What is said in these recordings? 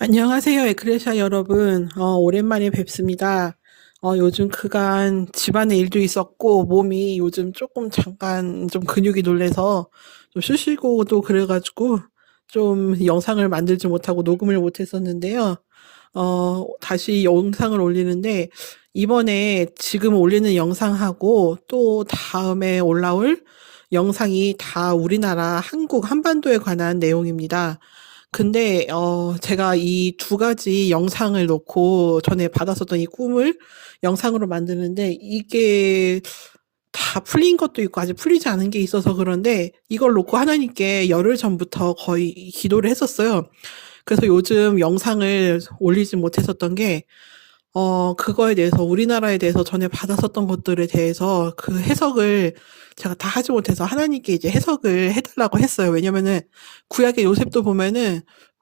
안녕하세요, 에크레시아 여러분. 오랜만에 뵙습니다. 요즘 그간 집안에 일도 있었고, 몸이 요즘 조금 잠깐 좀 근육이 놀래서 좀 쉬시고 또 그래가지고 좀 영상을 만들지 못하고 녹음을 못했었는데요. 다시 영상을 올리는데, 이번에 지금 올리는 영상하고 또 다음에 올라올 영상이 다 우리나라 한국 한반도에 관한 내용입니다. 근데 제가 이 두 가지 영상을 놓고 전에 받았었던 이 꿈을 영상으로 만드는데 이게 다 풀린 것도 있고 아직 풀리지 않은 게 있어서 그런데 이걸 놓고 하나님께 열흘 전부터 거의 기도를 했었어요. 그래서 요즘 영상을 올리지 못했었던 게 그거에 대해서 우리나라에 대해서 전에 받았었던 것들에 대해서 그 해석을 제가 다 하지 못해서 하나님께 이제 해석을 해달라고 했어요. 왜냐면은 구약의 요셉도 보면은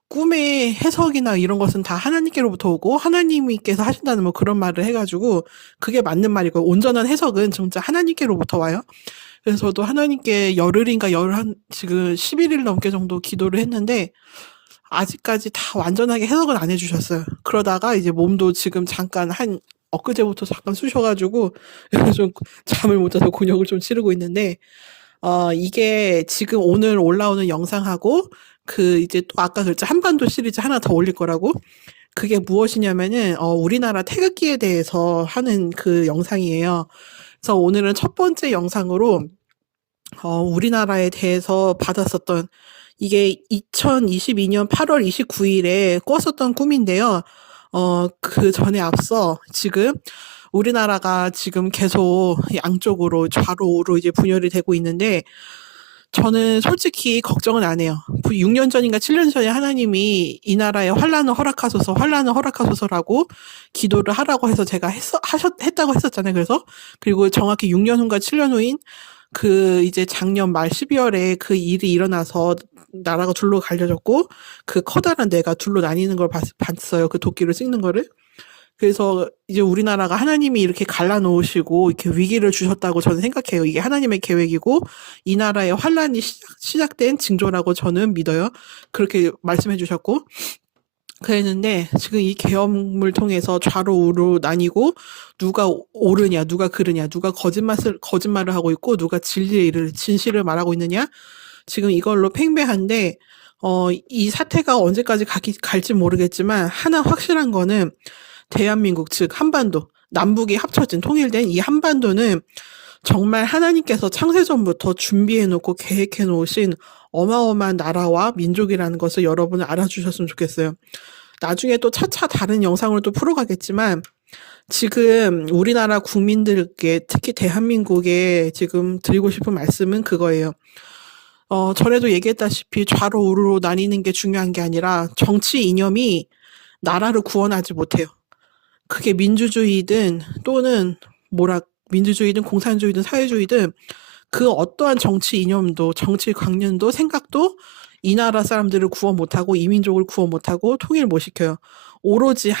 꿈의 해석이나 이런 것은 다 하나님께로부터 오고 하나님께서 하신다는 뭐 그런 말을 해가지고 그게 맞는 말이고 온전한 해석은 진짜 하나님께로부터 와요. 그래서 저도 하나님께 열흘인가 지금 11일 넘게 정도 기도를 했는데 아직까지 다 완전하게 해석은 안 해주셨어요. 그러다가 이제 몸도 지금 잠깐 엊그제부터 잠깐 쑤셔가지고 좀 잠을 못 자서 곤욕을 좀 치르고 있는데 이게 지금 오늘 올라오는 영상하고 그 이제 또 아까 그랬죠. 한반도 시리즈 하나 더 올릴 거라고. 그게 무엇이냐면은 우리나라 태극기에 대해서 하는 그 영상이에요. 그래서 오늘은 첫 번째 영상으로 우리나라에 대해서 받았었던 이게 2022년 8월 29일에 꿨었던 꿈인데요. 그 전에 앞서 지금 우리나라가 지금 계속 양쪽으로 좌로 우로 이제 분열이 되고 있는데 저는 솔직히 걱정은 안 해요. 6년 전인가 7년 전에 하나님이 이 나라에 환란을 허락하소서라고 기도를 하라고 해서 제가 했다고 했었잖아요. 그래서 그리고 정확히 6년 후인가 7년 후인 그 이제 작년 말 12월에 그 일이 일어나서 나라가 둘로 갈려졌고 그 커다란 뇌가 둘로 나뉘는 걸 봤어요. 그 도끼를 찍는 거를. 그래서 이제 우리나라가 하나님이 이렇게 갈라놓으시고 이렇게 위기를 주셨다고 저는 생각해요. 이게 하나님의 계획이고 이 나라의 환란이 시작된 징조라고 저는 믿어요. 그렇게 말씀해 주셨고 그랬는데 지금 이 계엄을 통해서 좌로 우로 나뉘고 누가 옳으냐 누가 그르냐 누가 거짓말을 하고 있고 누가 진실을 말하고 있느냐 지금 이걸로 팽배한데 이 사태가 언제까지 갈지 모르겠지만 하나 확실한 거는 대한민국 즉 한반도 남북이 합쳐진 통일된 이 한반도는 정말 하나님께서 창세전부터 준비해 놓고 계획해 놓으신 어마어마한 나라와 민족이라는 것을 여러분은 알아주셨으면 좋겠어요. 나중에 또 차차 다른 영상으로 또 풀어가겠지만 지금 우리나라 국민들께 특히 대한민국에 지금 드리고 싶은 말씀은 그거예요. 전에도 얘기했다시피 좌로 우로로 나뉘는 게 중요한 게 아니라 정치 이념이 나라를 구원하지 못해요. 그게 민주주의든 또는 민주주의든 공산주의든 사회주의든 그 어떠한 정치 이념도 정치 관념도 생각도 이 나라 사람들을 구원 못하고 이민족을 구원 못하고 통일 못 시켜요. 오로지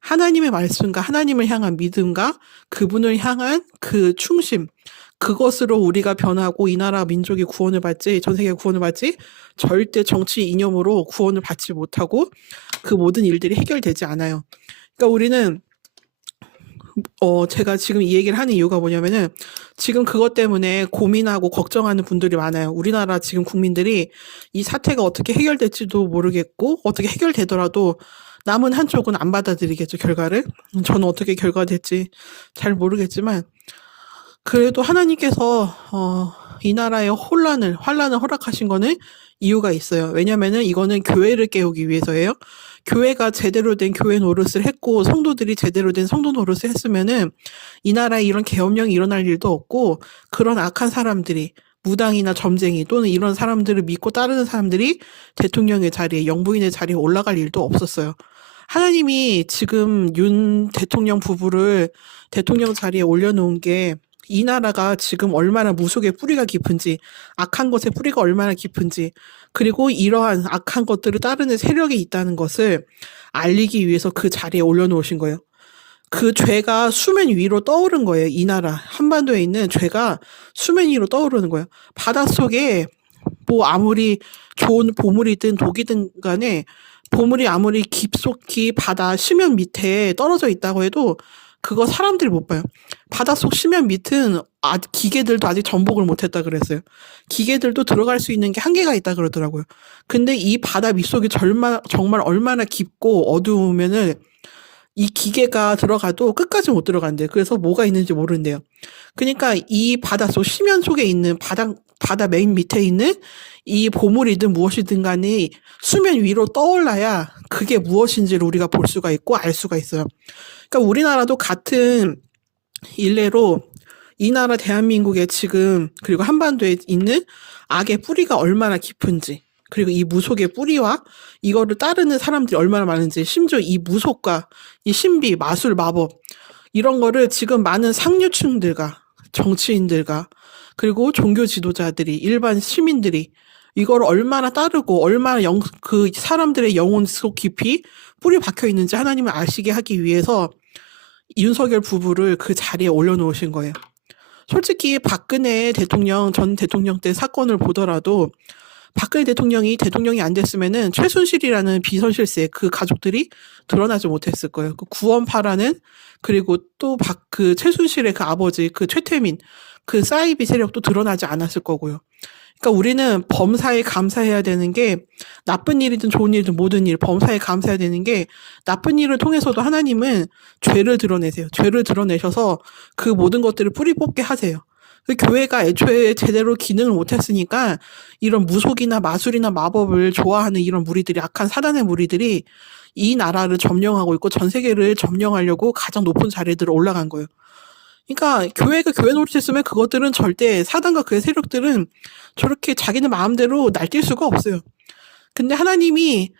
하나님의 말씀과 하나님을 향한 믿음과 그분을 향한 그 충심 그것으로 우리가 변하고 이 나라 민족이 구원을 받지 전 세계가 구원을 받지 절대 정치 이념으로 구원을 받지 못하고 그 모든 일들이 해결되지 않아요. 그러니까 우리는 제가 지금 이 얘기를 하는 이유가 뭐냐면은 지금 그것 때문에 고민하고 걱정하는 분들이 많아요. 우리나라 지금 국민들이 이 사태가 어떻게 해결될지도 모르겠고 어떻게 해결되더라도 남은 한쪽은 안 받아들이겠죠, 결과를. 저는 어떻게 결과가 될지 잘 모르겠지만 그래도 하나님께서 이 나라의 환란을 허락하신 거는 이유가 있어요. 왜냐면은 이거는 교회를 깨우기 위해서예요. 교회가 제대로 된 교회 노릇을 했고 성도들이 제대로 된 성도 노릇을 했으면은 이 나라에 이런 계엄령이 일어날 일도 없고 그런 악한 사람들이 무당이나 점쟁이 또는 이런 사람들을 믿고 따르는 사람들이 대통령의 자리에 영부인의 자리에 올라갈 일도 없었어요. 하나님이 지금 윤 대통령 부부를 대통령 자리에 올려놓은 게 이 나라가 지금 얼마나 무속의 뿌리가 깊은지 악한 것의 뿌리가 얼마나 깊은지 그리고 이러한 악한 것들을 따르는 세력이 있다는 것을 알리기 위해서 그 자리에 올려놓으신 거예요. 그 죄가 수면 위로 떠오른 거예요. 이 나라 한반도에 있는 죄가 수면 위로 떠오르는 거예요. 바닷속에 뭐 아무리 좋은 보물이든 독이든 간에 보물이 아무리 깊숙이 바다 심연 밑에 떨어져 있다고 해도 그거 사람들이 못 봐요. 바닷속 심연 밑은 기계들도 아직 전복을 못했다 그랬어요. 기계들도 들어갈 수 있는 게 한계가 있다 그러더라고요. 근데 이 바다 밑속이 정말 얼마나 깊고 어두우면은 이 기계가 들어가도 끝까지 못 들어간대요. 그래서 뭐가 있는지 모른대요. 그러니까 이 바닷속 심연 속에 있는 바다 맨 밑에 있는 이 보물이든 무엇이든 간에 수면 위로 떠올라야 그게 무엇인지를 우리가 볼 수가 있고 알 수가 있어요. 그러니까 우리나라도 같은 일례로 이 나라 대한민국에 지금 그리고 한반도에 있는 악의 뿌리가 얼마나 깊은지 그리고 이 무속의 뿌리와 이거를 따르는 사람들이 얼마나 많은지 심지어 이 무속과 이 신비, 마술, 마법 이런 거를 지금 많은 상류층들과 정치인들과 그리고 종교 지도자들이 일반 시민들이 이걸 얼마나 따르고 얼마나 그 사람들의 영혼 속 깊이 뿌리 박혀 있는지 하나님을 아시게 하기 위해서 윤석열 부부를 그 자리에 올려놓으신 거예요. 솔직히 박근혜 대통령, 전 대통령 때 사건을 보더라도 박근혜 대통령이 안 됐으면은 최순실이라는 비선실세 그 가족들이 드러나지 못했을 거예요. 그 구원파라는 그리고 또 그 최순실의 그 아버지 그 최태민 그 사이비 세력도 드러나지 않았을 거고요. 그러니까 우리는 범사에 감사해야 되는 게 나쁜 일이든 좋은 일이든 모든 일 범사에 감사해야 되는 게 나쁜 일을 통해서도 하나님은 죄를 드러내세요. 죄를 드러내셔서 그 모든 것들을 뿌리 뽑게 하세요. 그 교회가 애초에 제대로 기능을 못했으니까 이런 무속이나 마술이나 마법을 좋아하는 이런 무리들이 악한 사단의 무리들이 이 나라를 점령하고 있고 전 세계를 점령하려고 가장 높은 자리들을 올라간 거예요. 그러니까 교회가 교회 노릇했으면 그것들은 절대 사단과 그의 세력들은 저렇게 자기네 마음대로 날뛸 수가 없어요. 근데 하나님이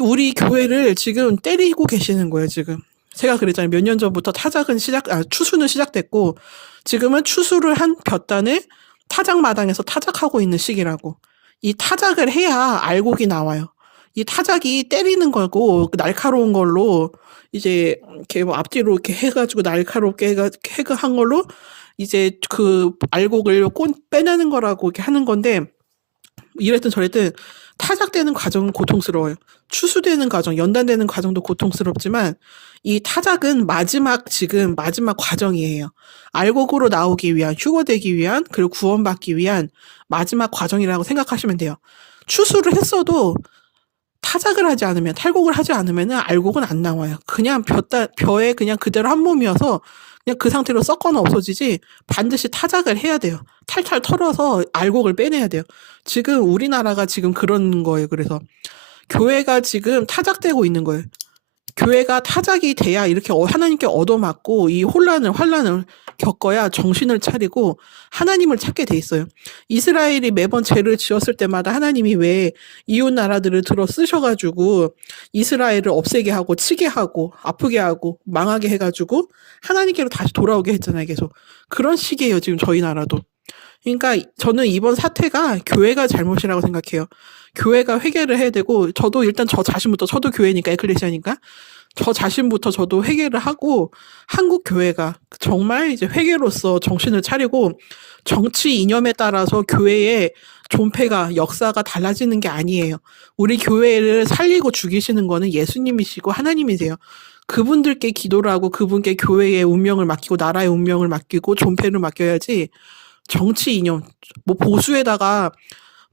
우리 교회를 지금 때리고 계시는 거예요, 지금. 제가 그랬잖아요. 몇 년 전부터 추수는 시작됐고 지금은 추수를 한 볕단을 타작마당에서 타작하고 있는 시기라고. 이 타작을 해야 알곡이 나와요. 이 타작이 때리는 거고 날카로운 걸로 이제 이렇게 뭐 앞뒤로 이렇게 해가지고 날카롭게 한 걸로 이제 그 알곡을 빼내는 거라고 이렇게 하는 건데 이랬든 저랬든 타작되는 과정은 고통스러워요. 추수되는 과정, 연단되는 과정도 고통스럽지만 이 타작은 마지막 과정이에요. 알곡으로 나오기 위한, 휴거되기 위한, 그리고 구원받기 위한 마지막 과정이라고 생각하시면 돼요. 추수를 했어도 타작을 하지 않으면, 탈곡을 하지 않으면 알곡은 안 나와요. 그냥 벼에 그냥 그대로 한 몸이어서 그냥 그 상태로 썩거나 없어지지 반드시 타작을 해야 돼요. 탈탈 털어서 알곡을 빼내야 돼요. 지금 우리나라가 지금 그런 거예요. 그래서 교회가 지금 타작되고 있는 거예요. 교회가 타작이 돼야 이렇게 하나님께 얻어맞고 이 환란을 겪어야 정신을 차리고 하나님을 찾게 돼 있어요. 이스라엘이 매번 죄를 지었을 때마다 하나님이 왜 이웃 나라들을 들어 쓰셔가지고 이스라엘을 없애게 하고 치게 하고 아프게 하고 망하게 해가지고 하나님께로 다시 돌아오게 했잖아요. 계속 그런 식이에요. 지금 저희 나라도. 그러니까 저는 이번 사태가 교회가 잘못이라고 생각해요. 교회가 회개를 해야 되고 저도 일단 저 자신부터 저도 교회니까 에클레시아니까 저 자신부터 저도 회개를 하고 한국 교회가 정말 이제 회개로서 정신을 차리고 정치 이념에 따라서 교회의 존폐가 역사가 달라지는 게 아니에요. 우리 교회를 살리고 죽이시는 거는 예수님이시고 하나님이세요. 그분들께 기도를 하고 그분께 교회의 운명을 맡기고 나라의 운명을 맡기고 존폐를 맡겨야지 정치 이념 뭐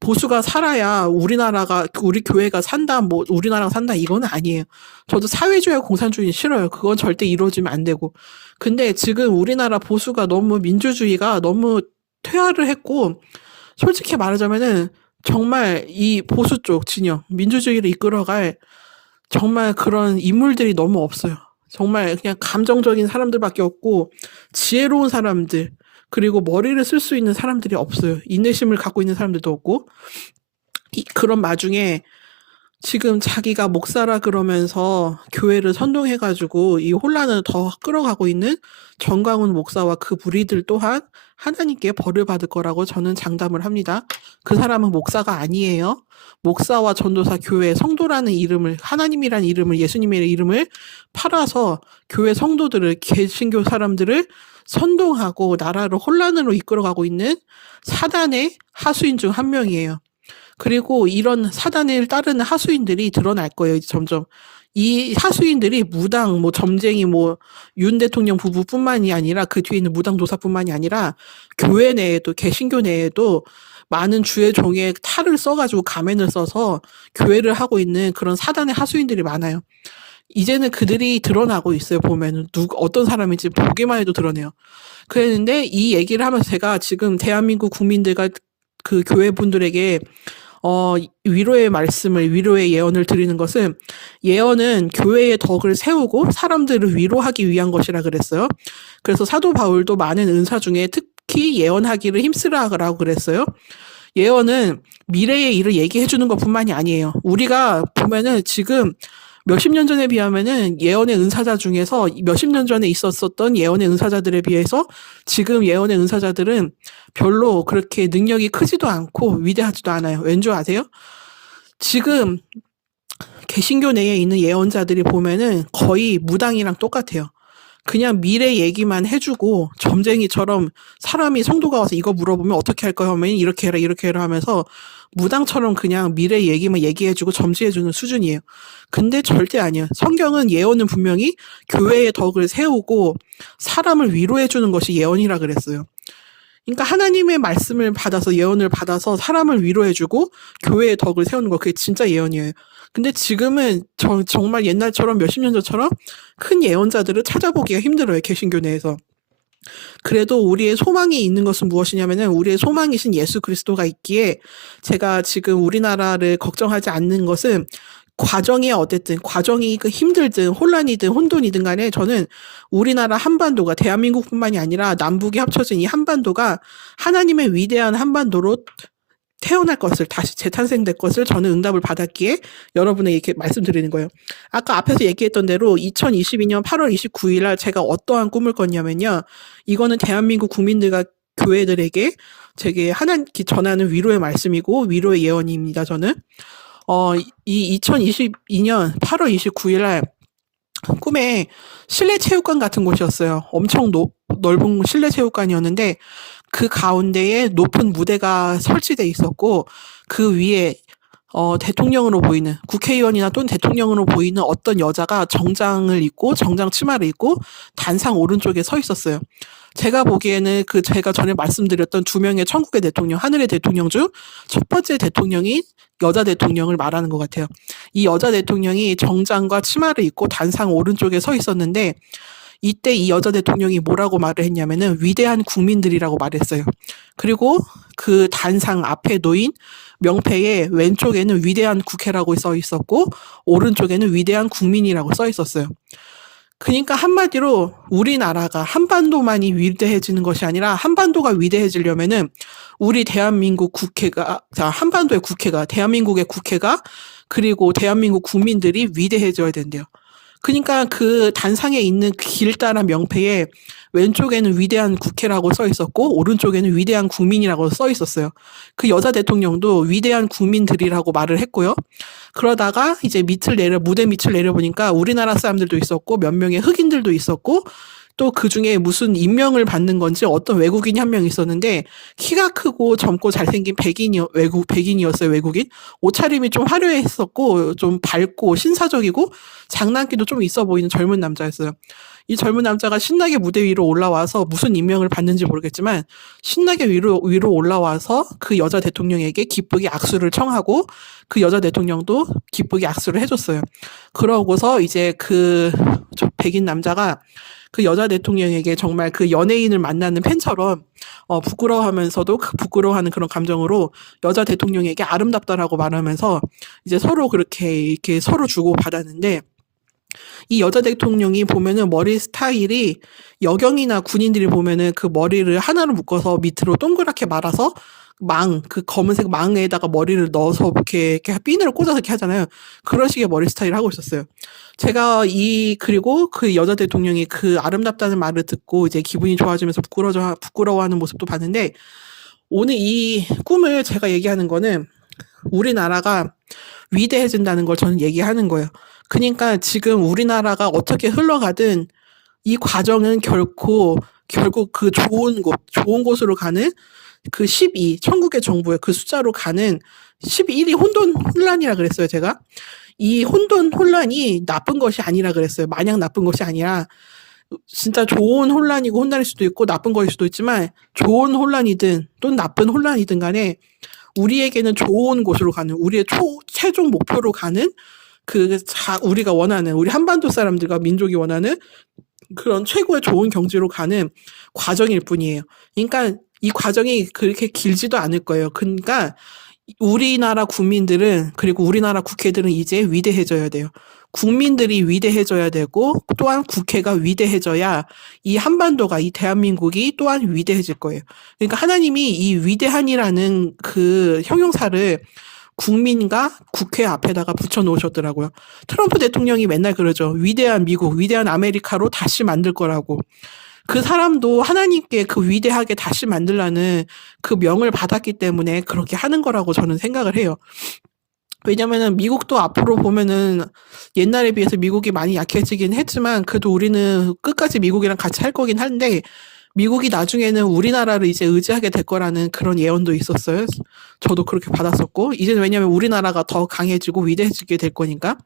보수가 살아야 우리 교회가 산다, 뭐 우리나라가 산다 이거는 아니에요. 저도 사회주의 공산주의 싫어요. 그건 절대 이루어지면 안 되고. 근데 지금 우리나라 보수가 너무 민주주의가 너무 퇴화를 했고 솔직히 말하자면은 정말 이 보수 쪽 진영 민주주의를 이끌어갈 정말 그런 인물들이 너무 없어요. 정말 그냥 감정적인 사람들밖에 없고 지혜로운 사람들 그리고 머리를 쓸 수 있는 사람들이 없어요. 인내심을 갖고 있는 사람들도 없고 그런 와중에 지금 자기가 목사라 그러면서 교회를 선동해가지고 이 혼란을 더 끌어가고 있는 정광훈 목사와 그 무리들 또한 하나님께 벌을 받을 거라고 저는 장담을 합니다. 그 사람은 목사가 아니에요. 목사와 전도사, 교회, 성도라는 이름을 하나님이라는 이름을 예수님의 이름을 팔아서 교회 성도들을 개신교 사람들을 선동하고 나라를 혼란으로 이끌어가고 있는 사단의 하수인 중 한 명이에요. 그리고 이런 사단을 따르는 하수인들이 드러날 거예요, 이제 점점. 이 하수인들이 무당, 뭐 점쟁이, 뭐 윤 대통령 부부뿐만이 아니라 그 뒤에 있는 무당 도사뿐만이 아니라 교회 내에도 개신교 내에도 많은 주의 종의 탈을 써가지고 가면을 써서 교회를 하고 있는 그런 사단의 하수인들이 많아요. 이제는 그들이 드러나고 있어요. 보면은 어떤 사람인지 보기만 해도 드러내요. 그랬는데 이 얘기를 하면서 제가 지금 대한민국 국민들과 그 교회 분들에게 위로의 말씀을, 위로의 예언을 드리는 것은, 예언은 교회의 덕을 세우고 사람들을 위로하기 위한 것이라 그랬어요. 그래서 사도 바울도 많은 은사 중에 특히 예언하기를 힘쓰라고 그랬어요. 예언은 미래의 일을 얘기해 주는 것뿐만이 아니에요. 우리가 보면은 지금 몇십 년 전에 비하면은 예언의 은사자 중에서 몇십 년 전에 있었던 예언의 은사자들에 비해서 지금 예언의 은사자들은 별로 그렇게 능력이 크지도 않고 위대하지도 않아요. 왠지 아세요? 지금 개신교 내에 있는 예언자들이 보면은 거의 무당이랑 똑같아요. 그냥 미래 얘기만 해주고 점쟁이처럼 사람이 성도가 와서 이거 물어보면 어떻게 할 거야 하면 이렇게 해라 하면서 무당처럼 그냥 미래 얘기만 얘기해주고 점지해주는 수준이에요. 근데 절대 아니에요. 성경은 예언은 분명히 교회의 덕을 세우고 사람을 위로해주는 것이 예언이라 그랬어요. 그러니까 하나님의 말씀을 받아서 예언을 받아서 사람을 위로해주고 교회의 덕을 세우는 거, 그게 진짜 예언이에요. 근데 지금은 정말 옛날처럼 몇십 년 전처럼 큰 예언자들을 찾아보기가 힘들어요. 개신교 내에서. 그래도 우리의 소망이 있는 것은 무엇이냐면은 우리의 소망이신 예수 그리스도가 있기에 제가 지금 우리나라를 걱정하지 않는 것은, 과정이 어쨌든 과정이 힘들든 혼란이든 혼돈이든 간에 저는 우리나라 한반도가, 대한민국뿐만이 아니라 남북이 합쳐진 이 한반도가 하나님의 위대한 한반도로 태어날 것을, 다시 재탄생될 것을 저는 응답을 받았기에 여러분에게 이렇게 말씀드리는 거예요. 아까 앞에서 얘기했던 대로 2022년 8월 29일 날 제가 어떠한 꿈을 꿨냐면요. 이거는 대한민국 국민들과 교회들에게 제게 하나님께 전하는 위로의 말씀이고 위로의 예언입니다. 저는 이 2022년 8월 29일 날 꿈에 실내 체육관 같은 곳이었어요. 엄청 넓은 실내 체육관이었는데 그 가운데에 높은 무대가 설치돼 있었고 그 위에 대통령으로 보이는, 국회의원이나 또는 대통령으로 보이는 어떤 여자가 정장을 입고 정장 치마를 입고 단상 오른쪽에 서 있었어요. 제가 보기에는 제가 전에 말씀드렸던 두 명의 천국의 대통령, 하늘의 대통령 중 첫 번째 대통령이 여자 대통령을 말하는 것 같아요. 이 여자 대통령이 정장과 치마를 입고 단상 오른쪽에 서 있었는데 이때 이 여자 대통령이 뭐라고 말을 했냐면은 위대한 국민들이라고 말했어요. 그리고 그 단상 앞에 놓인 명패에 왼쪽에는 위대한 국회라고 써 있었고 오른쪽에는 위대한 국민이라고 써 있었어요. 그러니까 한마디로 우리나라가 한반도만이 위대해지는 것이 아니라 한반도가 위대해지려면은 우리 대한민국 국회가, 한반도의 국회가, 대한민국의 국회가, 그리고 대한민국 국민들이 위대해져야 된대요. 그러니까 그 단상에 있는 길다란 명패에 왼쪽에는 위대한 국회라고 써 있었고 오른쪽에는 위대한 국민이라고 써 있었어요. 그 여자 대통령도 위대한 국민들이라고 말을 했고요. 그러다가 이제 무대 밑을 내려보니까 우리나라 사람들도 있었고 몇 명의 흑인들도 있었고 또 그중에 무슨 임명을 받는 건지 어떤 외국인이 한 명 있었는데 키가 크고 젊고 잘생긴 백인이었어요. 외국인. 옷차림이 좀 화려했었고 좀 밝고 신사적이고 장난기도 좀 있어 보이는 젊은 남자였어요. 이 젊은 남자가 신나게 무대 위로 올라와서 무슨 임명을 받는지 모르겠지만 신나게 위로 올라와서 그 여자 대통령에게 기쁘게 악수를 청하고 그 여자 대통령도 기쁘게 악수를 해줬어요. 그러고서 이제 저 백인 남자가 그 여자 대통령에게 정말 그 연예인을 만나는 팬처럼 부끄러워하면서도 부끄러워하는 그런 감정으로 여자 대통령에게 아름답다라고 말하면서 이제 서로 이렇게 서로 주고 받았는데, 이 여자 대통령이 보면은 머리 스타일이 여경이나 군인들이 보면은 그 머리를 하나로 묶어서 밑으로 동그랗게 말아서 그 검은색 망에다가 머리를 넣어서 이렇게 핀을 꽂아서 이렇게 하잖아요. 그런 식의 머리 스타일을 하고 있었어요. 제가 그리고 그 여자 대통령이 그 아름답다는 말을 듣고 이제 기분이 좋아지면서 부끄러워하는 모습도 봤는데, 오늘 이 꿈을 제가 얘기하는 거는 우리나라가 위대해진다는 걸 저는 얘기하는 거예요. 그러니까 지금 우리나라가 어떻게 흘러가든 이 과정은 결국 그 좋은 곳으로 가는 그 12, 천국의 정부의 그 숫자로 가는 11이 혼돈 혼란이라 그랬어요, 제가. 이 혼돈 혼란이 나쁜 것이 아니라 그랬어요. 마냥 나쁜 것이 아니라 진짜 좋은 혼란이고 혼란일 수도 있고 나쁜 거일 수도 있지만 좋은 혼란이든 또는 나쁜 혼란이든 간에 우리에게는 좋은 곳으로 가는 우리의 최종 목표로 가는 우리가 원하는 우리 한반도 사람들과 민족이 원하는 그런 최고의 좋은 경지로 가는 과정일 뿐이에요. 그러니까 이 과정이 그렇게 길지도 않을 거예요. 그러니까 우리나라 국민들은 그리고 우리나라 국회들은 이제 위대해져야 돼요. 국민들이 위대해져야 되고 또한 국회가 위대해져야 이 한반도가 이 대한민국이 또한 위대해질 거예요. 그러니까 하나님이 이 위대한이라는 그 형용사를 국민과 국회 앞에다가 붙여 놓으셨더라고요. 트럼프 대통령이 맨날 그러죠. 위대한 미국, 위대한 아메리카로 다시 만들 거라고. 그 사람도 하나님께 그 위대하게 다시 만들라는 그 명을 받았기 때문에 그렇게 하는 거라고 저는 생각을 해요. 왜냐면은 미국도 앞으로 보면은 옛날에 비해서 미국이 많이 약해지긴 했지만 그래도 우리는 끝까지 미국이랑 같이 할 거긴 한데 미국이 나중에는 우리나라를 이제 의지하게 될 거라는 그런 예언도 있었어요. 저도 그렇게 받았었고 이제는 왜냐면 우리나라가 더 강해지고 위대해지게 될 거니까.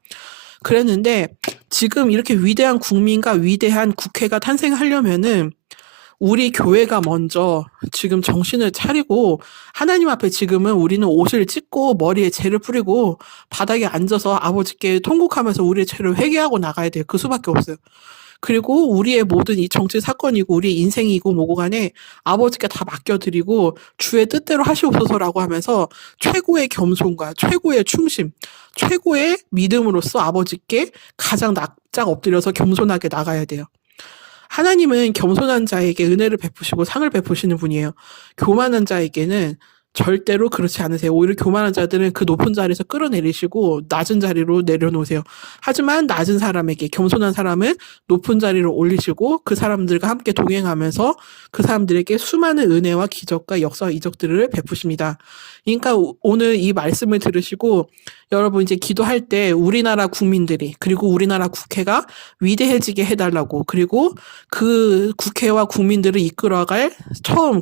그랬는데 지금 이렇게 위대한 국민과 위대한 국회가 탄생하려면은 우리 교회가 먼저 지금 정신을 차리고 하나님 앞에 지금은 우리는 옷을 찢고 머리에 재를 뿌리고 바닥에 앉아서 아버지께 통곡하면서 우리의 죄를 회개하고 나가야 돼요. 그 수밖에 없어요. 그리고 우리의 모든 이 정치 사건이고 우리의 인생이고 뭐고 간에 아버지께 다 맡겨드리고 주의 뜻대로 하시옵소서라고 하면서 최고의 겸손과 최고의 충심, 최고의 믿음으로써 아버지께 가장 납작 엎드려서 겸손하게 나가야 돼요. 하나님은 겸손한 자에게 은혜를 베푸시고 상을 베푸시는 분이에요. 교만한 자에게는 절대로 그렇지 않으세요. 오히려 교만한 자들은 그 높은 자리에서 끌어내리시고 낮은 자리로 내려놓으세요. 하지만 낮은 사람에게 겸손한 사람은 높은 자리로 올리시고 그 사람들과 함께 동행하면서 그 사람들에게 수많은 은혜와 기적과 역사와 이적들을 베푸십니다. 그러니까 오늘 이 말씀을 들으시고 여러분 이제 기도할 때 우리나라 국민들이 그리고 우리나라 국회가 위대해지게 해달라고 그리고 그 국회와 국민들을 이끌어갈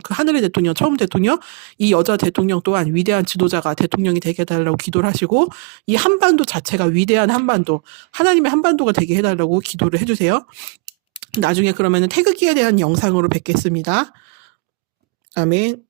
그 하늘의 대통령, 처음 대통령, 이 여자 대통령 또한 위대한 지도자가 대통령이 되게 해달라고 기도를 하시고 이 한반도 자체가 위대한 한반도, 하나님의 한반도가 되게 해달라고 기도를 해주세요. 나중에 그러면은 태극기에 대한 영상으로 뵙겠습니다. 아멘.